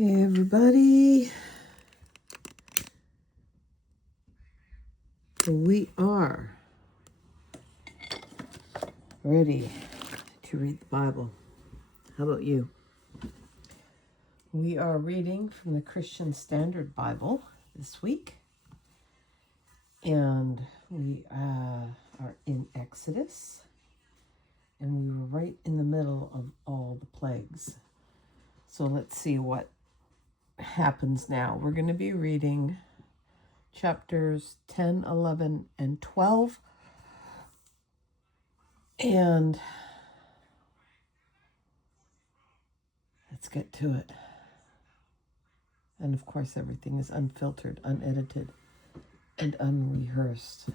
Hey everybody, we are ready to read the Bible. How about you? We are reading from the Christian Standard Bible this week, and we are in Exodus, and we were right in the middle of all the plagues. So let's see what happens now. We're going to be reading chapters 10, 11, and 12. And let's get to it. And of course, everything is unfiltered, unedited, and unrehearsed.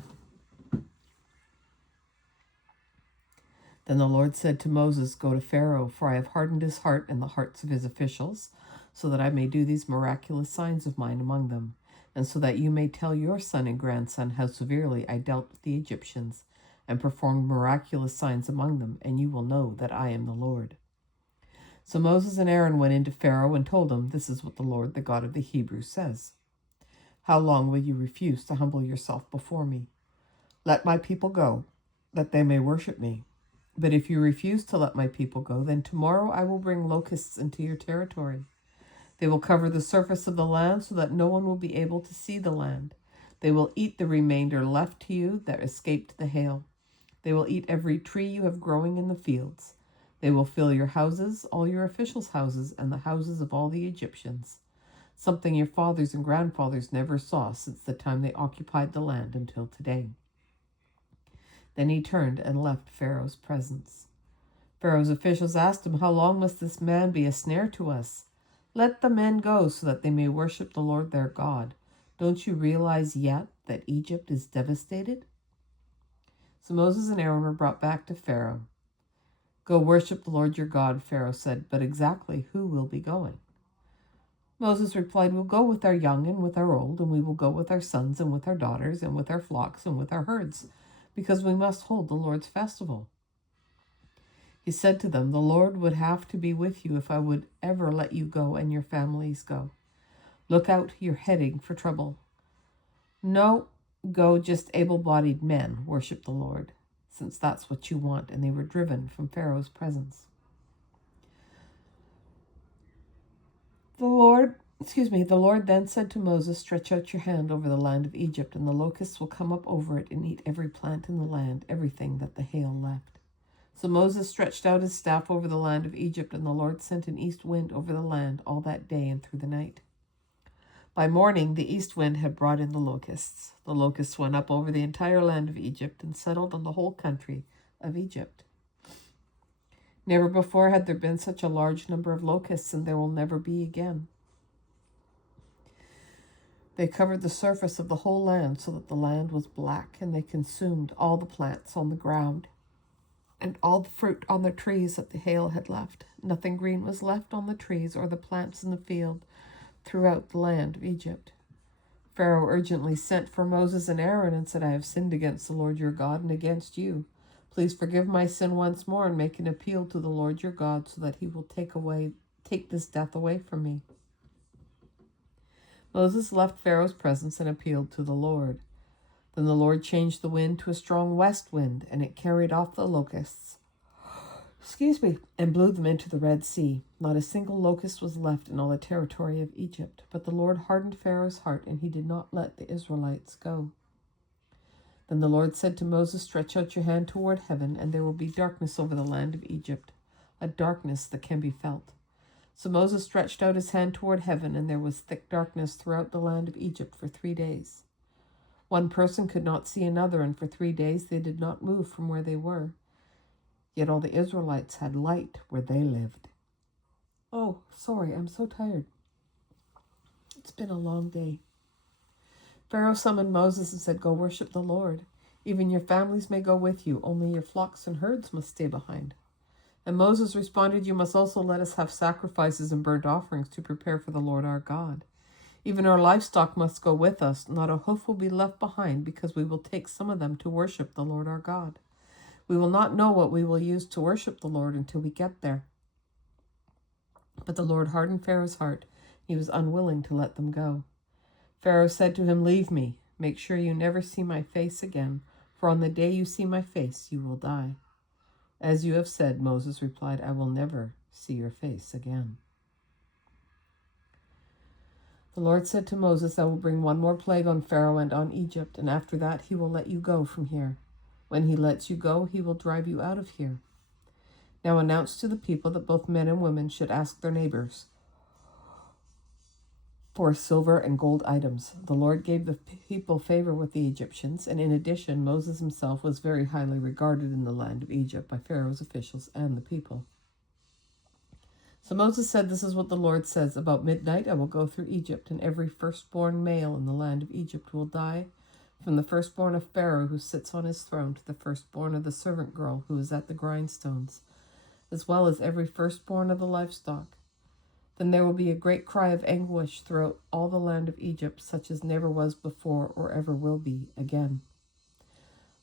Then the Lord said to Moses, "Go to Pharaoh, for I have hardened his heart and the hearts of his officials, so that I may do these miraculous signs of mine among them, and so that you may tell your son and grandson how severely I dealt with the Egyptians and performed miraculous signs among them, and you will know that I am the Lord." So Moses and Aaron went into Pharaoh and told him, "This is what the Lord, the God of the Hebrews, says. How long will you refuse to humble yourself before me? Let my people go, that they may worship me. But if you refuse to let my people go, then tomorrow I will bring locusts into your territory. They will cover the surface of the land so that no one will be able to see the land. They will eat the remainder left to you that escaped the hail. They will eat every tree you have growing in the fields. They will fill your houses, all your officials' houses, and the houses of all the Egyptians, something your fathers and grandfathers never saw since the time they occupied the land until today." Then he turned and left Pharaoh's presence. Pharaoh's officials asked him, "How long must this man be a snare to us? Let the men go so that they may worship the Lord their God. Don't you realize yet that Egypt is devastated?" So Moses and Aaron were brought back to Pharaoh. "Go worship the Lord your God," Pharaoh said, "but exactly who will be going?" Moses replied, "We'll go with our young and with our old, and we will go with our sons and with our daughters, and with our flocks and with our herds, because we must hold the Lord's festival." He said to them, "The Lord would have to be with you if I would ever let you go and your families go. Look out, you're heading for trouble. No, go just able-bodied men, worship the Lord, since that's what you want." And they were driven from Pharaoh's presence. The Lord then said to Moses, "Stretch out your hand over the land of Egypt, and the locusts will come up over it and eat every plant in the land, everything that the hail left." So Moses stretched out his staff over the land of Egypt, and the Lord sent an east wind over the land all that day and through the night. By morning, the east wind had brought in the locusts. The locusts went up over the entire land of Egypt and settled on the whole country of Egypt. Never before had there been such a large number of locusts, and there will never be again. They covered the surface of the whole land so that the land was black, and they consumed all the plants on the ground and all the fruit on the trees that the hail had left. Nothing green was left on the trees or the plants in the field throughout the land of Egypt. Pharaoh urgently sent for Moses and Aaron and said, "I have sinned against the Lord your God and against you. Please forgive my sin once more and make an appeal to the Lord your God so that he will take this death away from me." Moses left Pharaoh's presence and appealed to the Lord. Then the Lord changed the wind to a strong west wind, and it carried off the locusts, and blew them into the Red Sea. Not a single locust was left in all the territory of Egypt. But the Lord hardened Pharaoh's heart, and he did not let the Israelites go. Then the Lord said to Moses, "Stretch out your hand toward heaven, and there will be darkness over the land of Egypt, a darkness that can be felt." So Moses stretched out his hand toward heaven, and there was thick darkness throughout the land of Egypt for 3 days. One person could not see another, and for 3 days they did not move from where they were. Yet all the Israelites had light where they lived. Oh, sorry, I'm so tired. It's been a long day. Pharaoh summoned Moses and said, "Go worship the Lord. Even your families may go with you, only your flocks and herds must stay behind." And Moses responded, "You must also let us have sacrifices and burnt offerings to prepare for the Lord our God. Even our livestock must go with us. Not a hoof will be left behind, because we will take some of them to worship the Lord our God. We will not know what we will use to worship the Lord until we get there." But the Lord hardened Pharaoh's heart, He was unwilling to let them go. Pharaoh said to him, "Leave me. Make sure you never see my face again, for on the day you see my face, you will die." "As you have said," Moses replied, "I will never see your face again." The Lord said to Moses, "I will bring one more plague on Pharaoh and on Egypt, and after that he will let you go from here. When he lets you go, he will drive you out of here. Now announce to the people that both men and women should ask their neighbors for silver and gold items." The Lord gave the people favor with the Egyptians, and in addition, Moses himself was very highly regarded in the land of Egypt by Pharaoh's officials and the people. So Moses said, "This is what the Lord says. About midnight I will go through Egypt, and every firstborn male in the land of Egypt will die, from the firstborn of Pharaoh who sits on his throne to the firstborn of the servant girl who is at the grindstones, as well as every firstborn of the livestock. Then there will be a great cry of anguish throughout all the land of Egypt, such as never was before or ever will be again.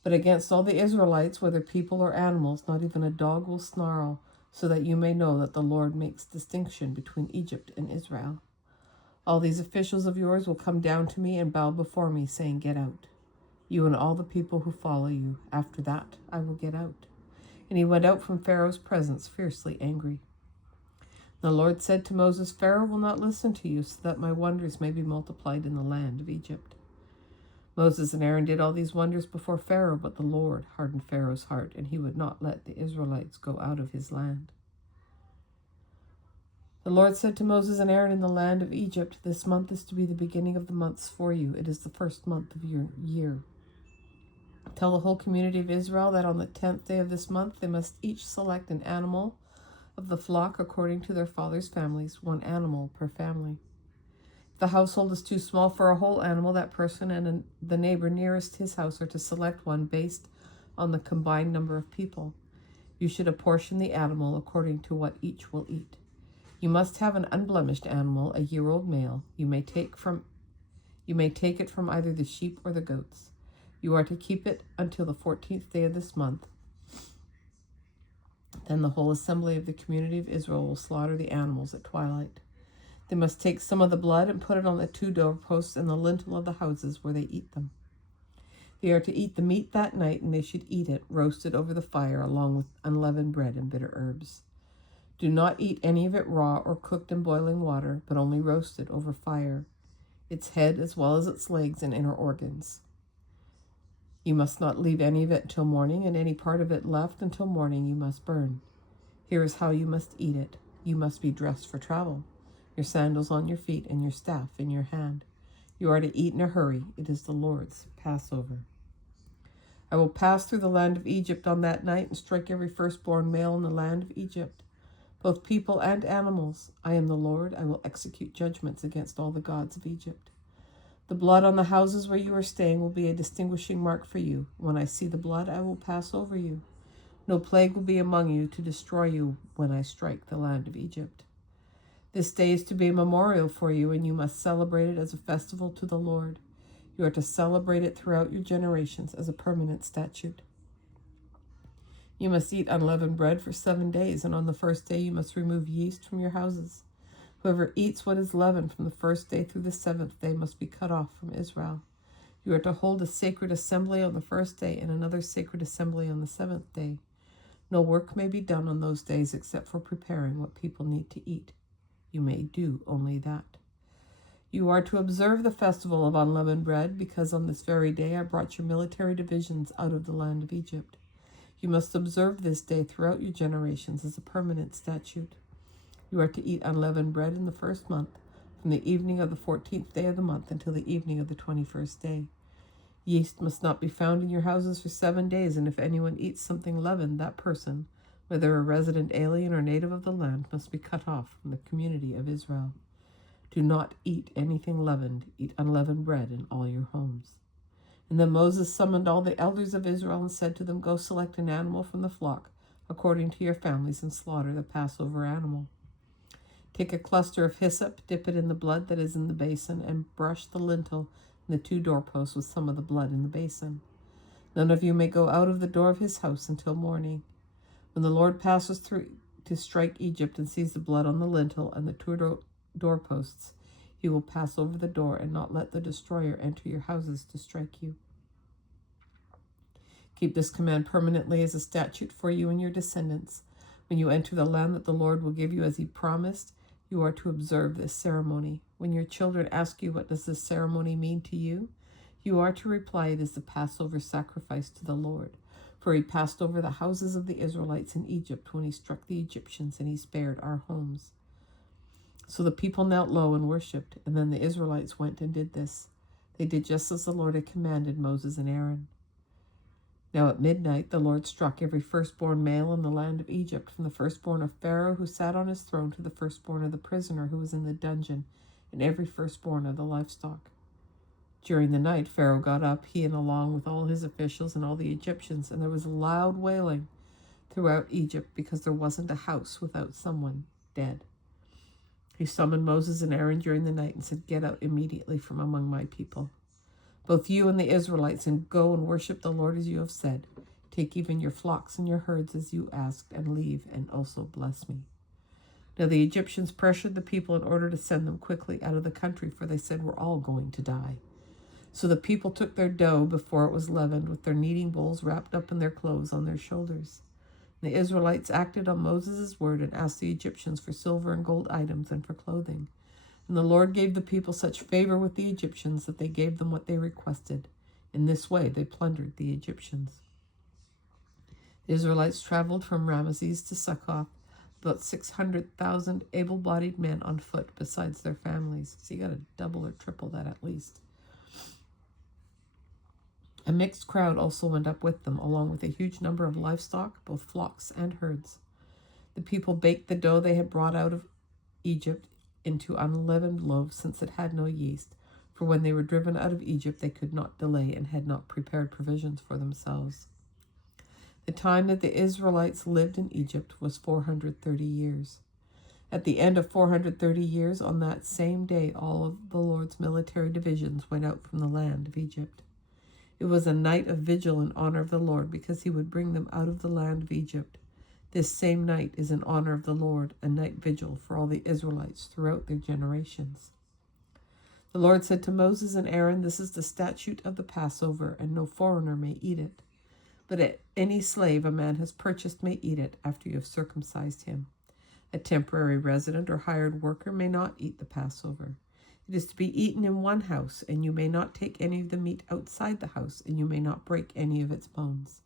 But against all the Israelites, whether people or animals, not even a dog will snarl, so that you may know that the Lord makes distinction between Egypt and Israel. All these officials of yours will come down to me and bow before me, saying, 'Get out, you and all the people who follow you. After that, I will get out.' And he went out from Pharaoh's presence, fiercely angry. The Lord said to Moses, 'Pharaoh will not listen to you, so that my wonders may be multiplied in the land of Egypt.' Moses and Aaron did all these wonders before Pharaoh, but the Lord hardened Pharaoh's heart, and he would not let the Israelites go out of his land. The Lord said to Moses and Aaron in the land of Egypt, 'This month is to be the beginning of the months for you. It is the first month of your year. Tell the whole community of Israel that on the 10th day of this month they must each select an animal of the flock according to their father's families, one animal per family. If the household is too small for a whole animal, that person and the neighbor nearest his house are to select one based on the combined number of people. You should apportion the animal according to what each will eat. You must have an unblemished animal, a year-old male. You may take it from either the sheep or the goats. You are to keep it until the 14th day of this month. Then the whole assembly of the community of Israel will slaughter the animals at twilight. They must take some of the blood and put it on the 2 doorposts and the lintel of the houses where they eat them. They are to eat the meat that night, and they should eat it roasted over the fire along with unleavened bread and bitter herbs. Do not eat any of it raw or cooked in boiling water, but only roasted over fire, its head as well as its legs and inner organs. You must not leave any of it until morning, and any part of it left until morning you must burn. Here is how you must eat it. You must be dressed for travel, your sandals on your feet and your staff in your hand. You are to eat in a hurry. It is the Lord's Passover. I will pass through the land of Egypt on that night and strike every firstborn male in the land of Egypt, both people and animals. I am the Lord. I will execute judgments against all the gods of Egypt. The blood on the houses where you are staying will be a distinguishing mark for you. When I see the blood, I will pass over you. No plague will be among you to destroy you when I strike the land of Egypt. This day is to be a memorial for you, and you must celebrate it as a festival to the Lord. You are to celebrate it throughout your generations as a permanent statute. You must eat unleavened bread for 7 days, and on the first day you must remove yeast from your houses. Whoever eats what is leavened from the first day through the 7th day must be cut off from Israel. You are to hold a sacred assembly on the first day and another sacred assembly on the 7th day. No work may be done on those days except for preparing what people need to eat. You may do only that. You are to observe the festival of unleavened bread, because on this very day I brought your military divisions out of the land of Egypt. You must observe this day throughout your generations as a permanent statute. You are to eat unleavened bread in the first month, from the evening of the 14th day of the month until the evening of the 21st day. Yeast must not be found in your houses for 7 days, and if anyone eats something leavened, that person, whether a resident alien or native of the land, must be cut off from the community of Israel. Do not eat anything leavened. Eat unleavened bread in all your homes." And then Moses summoned all the elders of Israel and said to them, "Go select an animal from the flock, according to your families, and slaughter the Passover animal. Take a cluster of hyssop, dip it in the blood that is in the basin, and brush the lintel and the 2 doorposts with some of the blood in the basin. None of you may go out of the door of his house until morning. When the Lord passes through to strike Egypt and sees the blood on the lintel and the doorposts. He will pass over the door and not let the destroyer enter your houses to strike you. Keep this command permanently as a statute for you and your descendants. When you enter the land that the Lord will give you as he promised, you are to observe this ceremony. When your children ask you, what does this ceremony mean to you? You are to reply, it is the Passover sacrifice to the Lord. For he passed over the houses of the Israelites in Egypt when he struck the Egyptians, and he spared our homes. So the people knelt low and worshipped, and then the Israelites went and did this. They did just as the Lord had commanded Moses and Aaron. Now at midnight the Lord struck every firstborn male in the land of Egypt, from the firstborn of Pharaoh who sat on his throne to the firstborn of the prisoner who was in the dungeon, and every firstborn of the livestock. During the night Pharaoh got up, he and along with all his officials and all the Egyptians, and there was loud wailing throughout Egypt because there wasn't a house without someone dead. He summoned Moses and Aaron during the night and said, "Get out immediately from among my people, both you and the Israelites, and go and worship the Lord as you have said. Take even your flocks and your herds as you asked, and leave, and also bless me." Now the Egyptians pressured the people in order to send them quickly out of the country, for they said, "We're all going to die." So the people took their dough before it was leavened, with their kneading bowls wrapped up in their clothes on their shoulders. The Israelites acted on Moses' word and asked the Egyptians for silver and gold items and for clothing. And the Lord gave the people such favor with the Egyptians that they gave them what they requested. In this way they plundered the Egyptians. The Israelites traveled from Ramesses to Succoth, about 600,000 able-bodied men on foot, besides their families. So you got to double or triple that at least. A mixed crowd also went up with them, along with a huge number of livestock, both flocks and herds. The people baked the dough they had brought out of Egypt into unleavened loaves, since it had no yeast. For when they were driven out of Egypt, they could not delay and had not prepared provisions for themselves. The time that the Israelites lived in Egypt was 430 years. At the end of 430 years, on that same day, all of the Lord's military divisions went out from the land of Egypt. It was a night of vigil in honor of the Lord, because he would bring them out of the land of Egypt. This same night is in honor of the Lord, a night vigil for all the Israelites throughout their generations. The Lord said to Moses and Aaron, "This is the statute of the Passover, and no foreigner may eat it. But any slave a man has purchased may eat it after you have circumcised him. A temporary resident or hired worker may not eat the Passover. It is to be eaten in one house, and you may not take any of the meat outside the house, and you may not break any of its bones.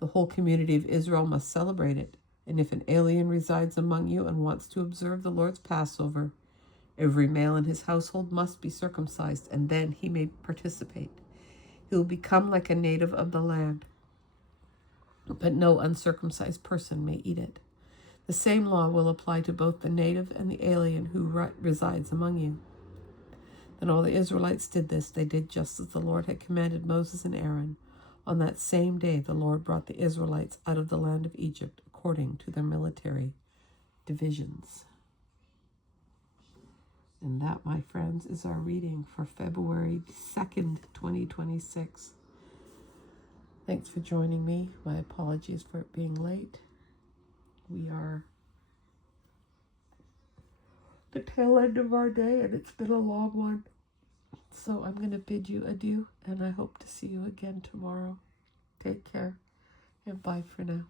The whole community of Israel must celebrate it, and if an alien resides among you and wants to observe the Lord's Passover, every male in his household must be circumcised, and then he may participate. He will become like a native of the land, but no uncircumcised person may eat it. The same law will apply to both the native and the alien who resides among you." Then all the Israelites did this. They did just as the Lord had commanded Moses and Aaron. On that same day, the Lord brought the Israelites out of the land of Egypt according to their military divisions. And that, my friends, is our reading for February 2nd, 2026. Thanks for joining me. My apologies for it being late. We are the tail end of our day, and it's been a long one. So I'm going to bid you adieu, and I hope to see you again tomorrow. Take care, and bye for now.